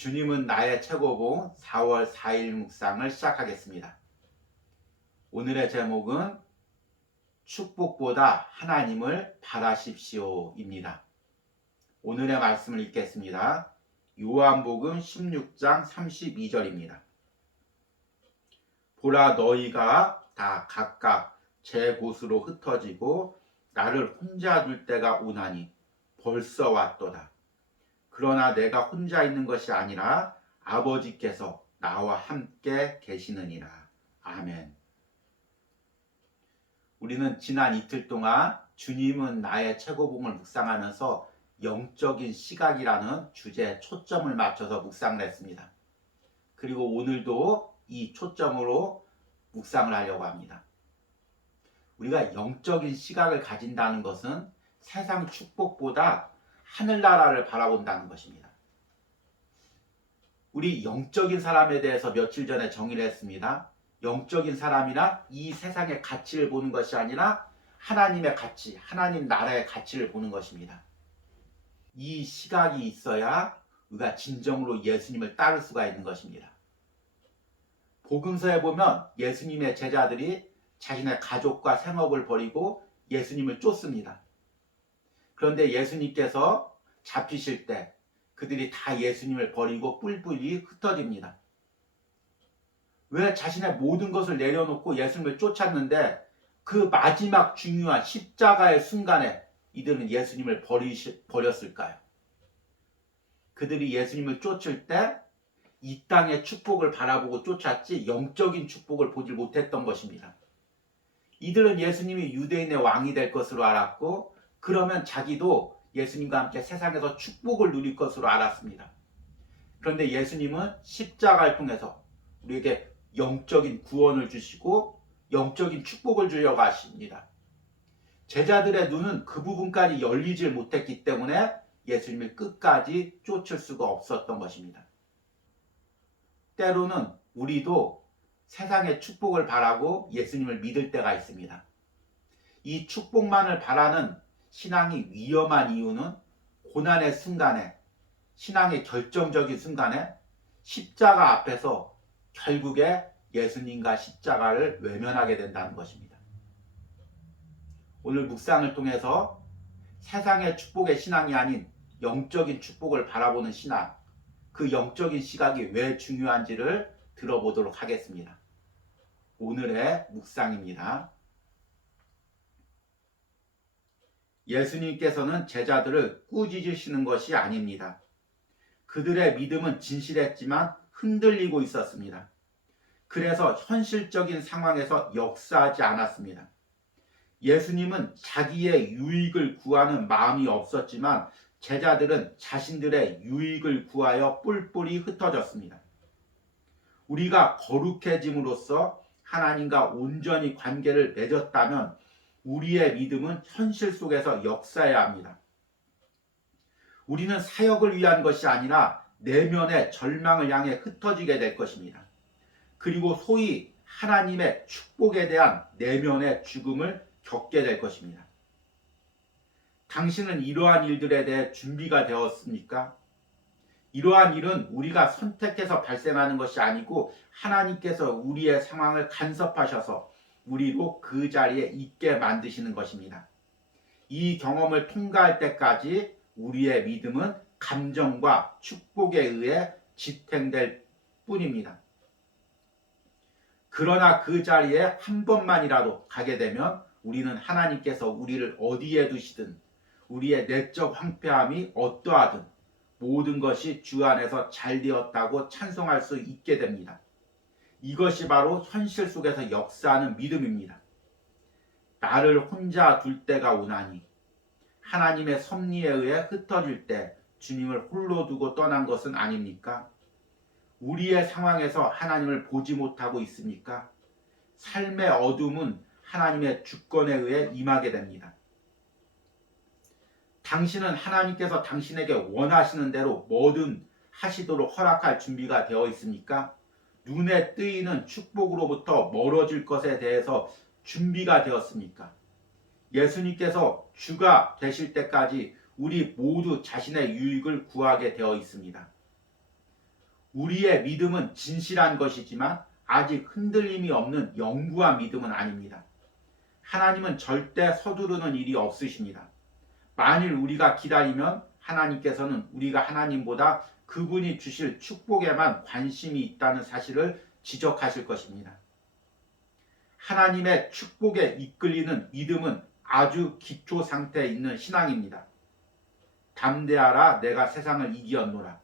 주님은 나의 최고봉 4월 4일 묵상을 시작하겠습니다. 오늘의 제목은 축복보다 하나님을 바라십시오입니다. 오늘의 말씀을 읽겠습니다. 요한복음 16장 32절입니다. 보라, 너희가 다 각각 제 곳으로 흩어지고 나를 혼자 둘 때가 오나니 벌써 왔도다. 그러나 내가 혼자 있는 것이 아니라 아버지께서 나와 함께 계시느니라. 아멘. 우리는 지난 이틀 동안 주님은 나의 최고봉을 묵상하면서 영적인 시각이라는 주제에 초점을 맞춰서 묵상을 했습니다. 그리고 오늘도 이 초점으로 묵상을 하려고 합니다. 우리가 영적인 시각을 가진다는 것은 세상 축복보다 하늘나라를 바라본다는 것입니다. 우리 영적인 사람에 대해서 며칠 전에 정의를 했습니다. 영적인 사람이란 이 세상의 가치를 보는 것이 아니라 하나님의 가치, 하나님 나라의 가치를 보는 것입니다. 이 시각이 있어야 우리가 진정으로 예수님을 따를 수가 있는 것입니다. 복음서에 보면 예수님의 제자들이 자신의 가족과 생업을 버리고 예수님을 쫓습니다. 그런데 예수님께서 잡히실 때 그들이 다 예수님을 버리고 뿔뿔이 흩어집니다. 왜 자신의 모든 것을 내려놓고 예수님을 쫓았는데 그 마지막 중요한 십자가의 순간에 이들은 예수님을 버렸을까요? 그들이 예수님을 쫓을 때 이 땅의 축복을 바라보고 쫓았지 영적인 축복을 보지 못했던 것입니다. 이들은 예수님이 유대인의 왕이 될 것으로 알았고 그러면 자기도 예수님과 함께 세상에서 축복을 누릴 것으로 알았습니다. 그런데 예수님은 십자가를 통해서 우리에게 영적인 구원을 주시고 영적인 축복을 주려고 하십니다. 제자들의 눈은 그 부분까지 열리질 못했기 때문에 예수님을 끝까지 쫓을 수가 없었던 것입니다. 때로는 우리도 세상의 축복을 바라고 예수님을 믿을 때가 있습니다. 이 축복만을 바라는 신앙이 위험한 이유는 고난의 순간에, 신앙의 결정적인 순간에 십자가 앞에서 결국에 예수님과 십자가를 외면하게 된다는 것입니다. 오늘 묵상을 통해서 세상의 축복의 신앙이 아닌 영적인 축복을 바라보는 신앙, 그 영적인 시각이 왜 중요한지를 들어보도록 하겠습니다. 오늘의 묵상입니다. 예수님께서는 제자들을 꾸짖으시는 것이 아닙니다. 그들의 믿음은 진실했지만 흔들리고 있었습니다. 그래서 현실적인 상황에서 역사하지 않았습니다. 예수님은 자기의 유익을 구하는 마음이 없었지만 제자들은 자신들의 유익을 구하여 뿔뿔이 흩어졌습니다. 우리가 거룩해짐으로써 하나님과 온전히 관계를 맺었다면 우리의 믿음은 현실 속에서 역사해야 합니다. 우리는 사역을 위한 것이 아니라 내면의 절망을 향해 흩어지게 될 것입니다. 그리고 소위 하나님의 축복에 대한 내면의 죽음을 겪게 될 것입니다. 당신은 이러한 일들에 대해 준비가 되었습니까? 이러한 일은 우리가 선택해서 발생하는 것이 아니고 하나님께서 우리의 상황을 간섭하셔서 우리로 그 자리에 있게 만드시는 것입니다. 이 경험을 통과할 때까지 우리의 믿음은 감정과 축복에 의해 지탱될 뿐입니다. 그러나 그 자리에 한 번만이라도 가게 되면 우리는 하나님께서 우리를 어디에 두시든 우리의 내적 황폐함이 어떠하든 모든 것이 주 안에서 잘 되었다고 찬송할 수 있게 됩니다. 이것이 바로 현실 속에서 역사하는 믿음입니다. 나를 혼자 둘 때가 오나니 하나님의 섭리에 의해 흩어질 때 주님을 홀로 두고 떠난 것은 아닙니까? 우리의 상황에서 하나님을 보지 못하고 있습니까? 삶의 어둠은 하나님의 주권에 의해 임하게 됩니다. 당신은 하나님께서 당신에게 원하시는 대로 뭐든 하시도록 허락할 준비가 되어 있습니까? 눈에 뜨이는 축복으로부터 멀어질 것에 대해서 준비가 되었습니까? 예수님께서 주가 되실 때까지 우리 모두 자신의 유익을 구하게 되어 있습니다. 우리의 믿음은 진실한 것이지만 아직 흔들림이 없는 영구한 믿음은 아닙니다. 하나님은 절대 서두르는 일이 없으십니다. 만일 우리가 기다리면 하나님께서는 우리가 하나님보다 그분이 주실 축복에만 관심이 있다는 사실을 지적하실 것입니다. 하나님의 축복에 이끌리는 믿음은 아주 기초 상태에 있는 신앙입니다. 담대하라, 내가 세상을 이기었노라.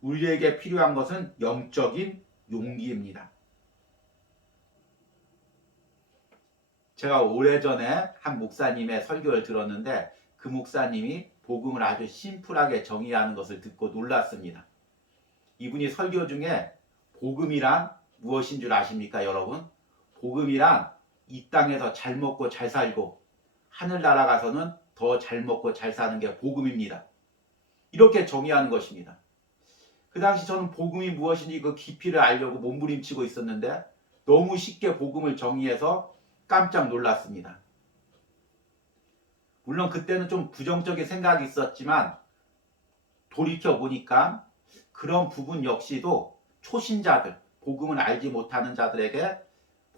우리에게 필요한 것은 영적인 용기입니다. 제가 오래전에 한 목사님의 설교를 들었는데 그 목사님이 복음을 아주 심플하게 정의하는 것을 듣고 놀랐습니다. 이분이 설교 중에 복음이란 무엇인 줄 아십니까, 여러분? 복음이란 이 땅에서 잘 먹고 잘 살고 하늘나라 가서는 더 잘 먹고 잘 사는 게 복음입니다. 이렇게 정의하는 것입니다. 그 당시 저는 복음이 무엇인지 그 깊이를 알려고 몸부림치고 있었는데 너무 쉽게 복음을 정의해서 깜짝 놀랐습니다. 물론 그때는 좀 부정적인 생각이 있었지만 돌이켜보니까 그런 부분 역시도 초신자들, 복음을 알지 못하는 자들에게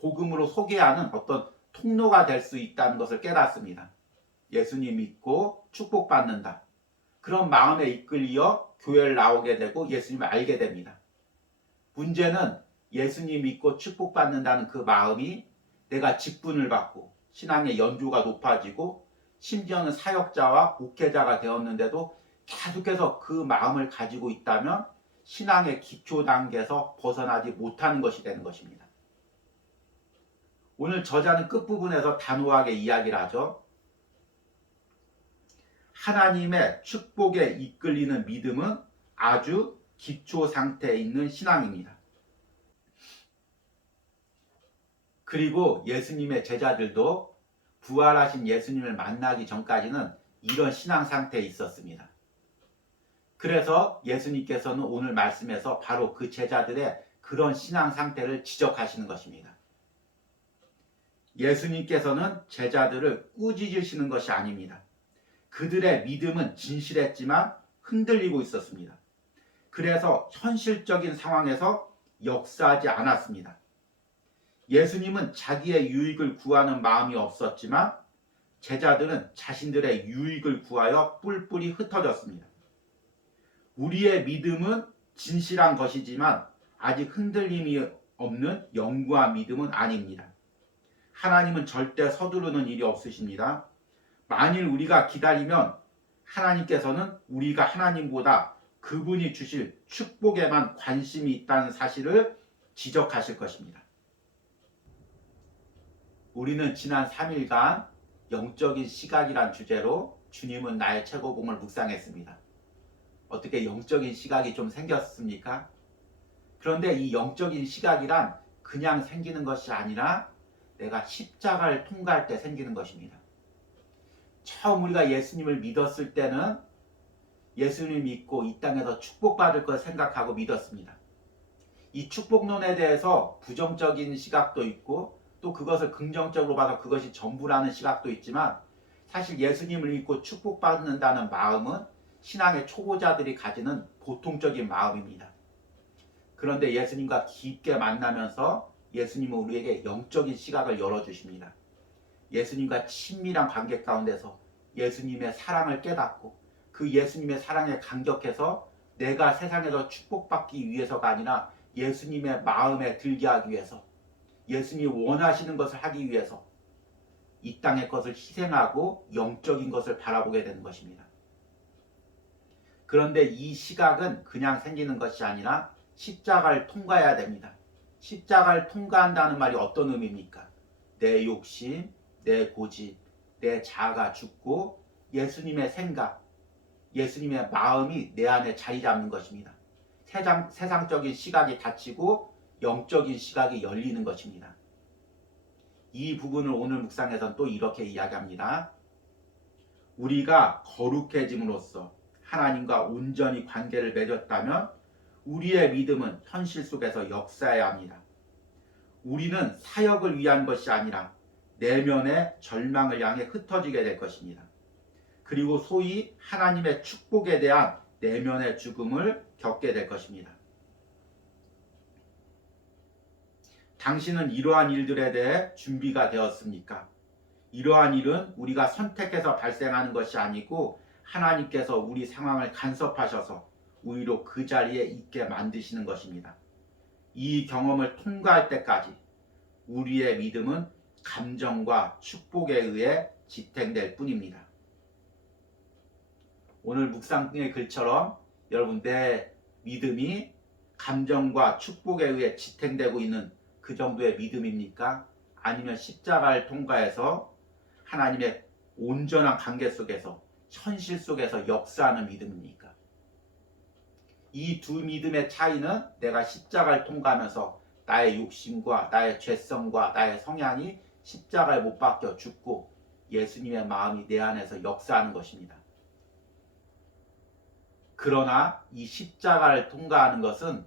복음으로 소개하는 어떤 통로가 될 수 있다는 것을 깨닫습니다. 예수님 믿고 축복받는다. 그런 마음에 이끌려 교회를 나오게 되고 예수님을 알게 됩니다. 문제는 예수님 믿고 축복받는다는 그 마음이 내가 직분을 받고 신앙의 연조가 높아지고 심지어는 사역자와 목회자가 되었는데도 계속해서 그 마음을 가지고 있다면 신앙의 기초 단계에서 벗어나지 못하는 것이 되는 것입니다. 오늘 저자는 끝부분에서 단호하게 이야기를 하죠. 하나님의 축복에 이끌리는 믿음은 아주 기초 상태에 있는 신앙입니다. 그리고 예수님의 제자들도 부활하신 예수님을 만나기 전까지는 이런 신앙 상태에 있었습니다. 그래서 예수님께서는 오늘 말씀에서 바로 그 제자들의 그런 신앙 상태를 지적하시는 것입니다. 예수님께서는 제자들을 꾸짖으시는 것이 아닙니다. 그들의 믿음은 진실했지만 흔들리고 있었습니다. 그래서 현실적인 상황에서 역사하지 않았습니다. 예수님은 자기의 유익을 구하는 마음이 없었지만 제자들은 자신들의 유익을 구하여 뿔뿔이 흩어졌습니다. 우리의 믿음은 진실한 것이지만 아직 흔들림이 없는 영구한 믿음은 아닙니다. 하나님은 절대 서두르는 일이 없으십니다. 만일 우리가 기다리면 하나님께서는 우리가 하나님보다 그분이 주실 축복에만 관심이 있다는 사실을 지적하실 것입니다. 우리는 지난 3일간 영적인 시각이란 주제로 주님은 나의 최고봉을 묵상했습니다. 어떻게 영적인 시각이 좀 생겼습니까? 그런데 이 영적인 시각이란 그냥 생기는 것이 아니라 내가 십자가를 통과할 때 생기는 것입니다. 처음 우리가 예수님을 믿었을 때는 예수님을 믿고 이 땅에서 축복받을 걸 생각하고 믿었습니다. 이 축복론에 대해서 부정적인 시각도 있고 또 그것을 긍정적으로 봐서 그것이 전부라는 시각도 있지만 사실 예수님을 믿고 축복받는다는 마음은 신앙의 초보자들이 가지는 보통적인 마음입니다. 그런데 예수님과 깊게 만나면서 예수님은 우리에게 영적인 시각을 열어주십니다. 예수님과 친밀한 관계 가운데서 예수님의 사랑을 깨닫고 그 예수님의 사랑에 감격해서 내가 세상에서 축복받기 위해서가 아니라 예수님의 마음에 들게 하기 위해서 예수님이 원하시는 것을 하기 위해서 이 땅의 것을 희생하고 영적인 것을 바라보게 되는 것입니다. 그런데 이 시각은 그냥 생기는 것이 아니라 십자가를 통과해야 됩니다. 십자가를 통과한다는 말이 어떤 의미입니까? 내 욕심, 내 고집, 내 자아가 죽고 예수님의 생각, 예수님의 마음이 내 안에 자리 잡는 것입니다. 세상적인 시각이 닫히고 영적인 시각이 열리는 것입니다. 이 부분을 오늘 묵상에서는 또 이렇게 이야기합니다. 우리가 거룩해짐으로써 하나님과 온전히 관계를 맺었다면 우리의 믿음은 현실 속에서 역사해야 합니다. 우리는 사역을 위한 것이 아니라 내면의 절망을 향해 흩어지게 될 것입니다. 그리고 소위 하나님의 축복에 대한 내면의 죽음을 겪게 될 것입니다. 당신은 이러한 일들에 대해 준비가 되었습니까? 이러한 일은 우리가 선택해서 발생하는 것이 아니고 하나님께서 우리 상황을 간섭하셔서 우리로 그 자리에 있게 만드시는 것입니다. 이 경험을 통과할 때까지 우리의 믿음은 감정과 축복에 의해 지탱될 뿐입니다. 오늘 묵상의 글처럼 여러분, 내 믿음이 감정과 축복에 의해 지탱되고 있는 그 정도의 믿음입니까? 아니면 십자가를 통과해서 하나님의 온전한 관계 속에서, 현실 속에서 역사하는 믿음입니까? 이 두 믿음의 차이는 내가 십자가를 통과하면서 나의 욕심과 나의 죄성과 나의 성향이 십자가에 못 박혀 죽고 예수님의 마음이 내 안에서 역사하는 것입니다. 그러나 이 십자가를 통과하는 것은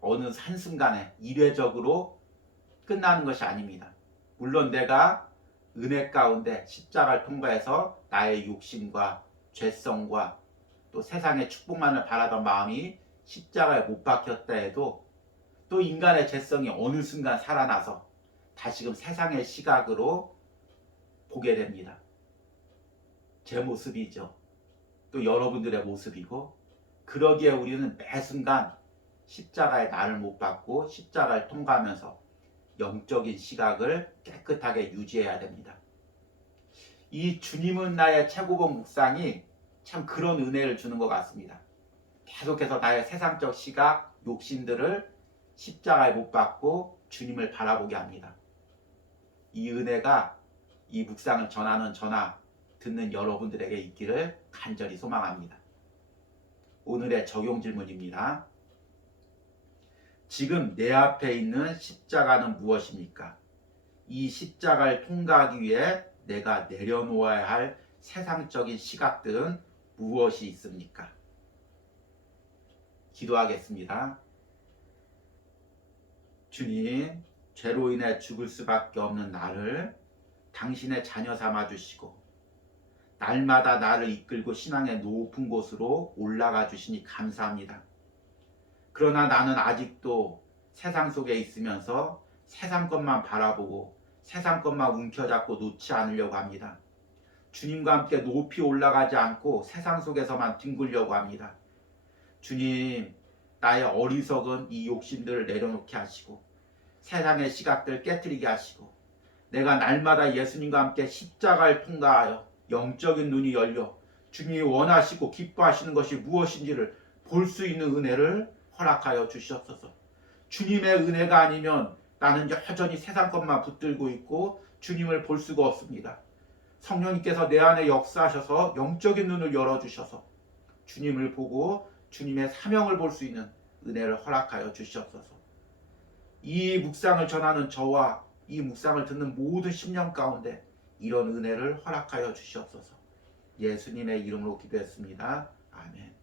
어느 한순간에 이례적으로 끝나는 것이 아닙니다. 물론 내가 은혜 가운데 십자가를 통과해서 나의 욕심과 죄성과 또 세상의 축복만을 바라던 마음이 십자가에 못 박혔다 해도 또 인간의 죄성이 어느 순간 살아나서 다시금 세상의 시각으로 보게 됩니다. 제 모습이죠. 또 여러분들의 모습이고, 그러기에 우리는 매 순간 십자가에 나를 못 박고 십자가를 통과하면서 영적인 시각을 깨끗하게 유지해야 됩니다. 이 주님은 나의 최고봉 묵상이 참 그런 은혜를 주는 것 같습니다. 계속해서 나의 세상적 시각, 욕심들을 십자가에 못 박고 주님을 바라보게 합니다. 이 은혜가 이 묵상을 전하는 저나 듣는 여러분들에게 있기를 간절히 소망합니다. 오늘의 적용 질문입니다. 지금 내 앞에 있는 십자가는 무엇입니까? 이 십자가를 통과하기 위해 내가 내려놓아야 할 세상적인 시각들은 무엇이 있습니까? 기도하겠습니다. 주님, 죄로 인해 죽을 수밖에 없는 나를 당신의 자녀 삼아 주시고 날마다 나를 이끌고 신앙의 높은 곳으로 올라가 주시니 감사합니다. 그러나 나는 아직도 세상 속에 있으면서 세상 것만 바라보고 세상 것만 움켜잡고 놓지 않으려고 합니다. 주님과 함께 높이 올라가지 않고 세상 속에서만 뒹굴려고 합니다. 주님, 나의 어리석은 이 욕심들을 내려놓게 하시고 세상의 시각들을 깨트리게 하시고 내가 날마다 예수님과 함께 십자가를 통과하여 영적인 눈이 열려 주님이 원하시고 기뻐하시는 것이 무엇인지를 볼 수 있는 은혜를 허락하여 주시옵소서. 주님의 은혜가 아니면 나는 여전히 세상 것만 붙들고 있고 주님을 볼 수가 없습니다. 성령님께서 내 안에 역사하셔서 영적인 눈을 열어주셔서 주님을 보고 주님의 사명을 볼 수 있는 은혜를 허락하여 주시옵소서. 이 묵상을 전하는 저와 이 묵상을 듣는 모든 심령 가운데 이런 은혜를 허락하여 주시옵소서. 예수님의 이름으로 기도했습니다. 아멘.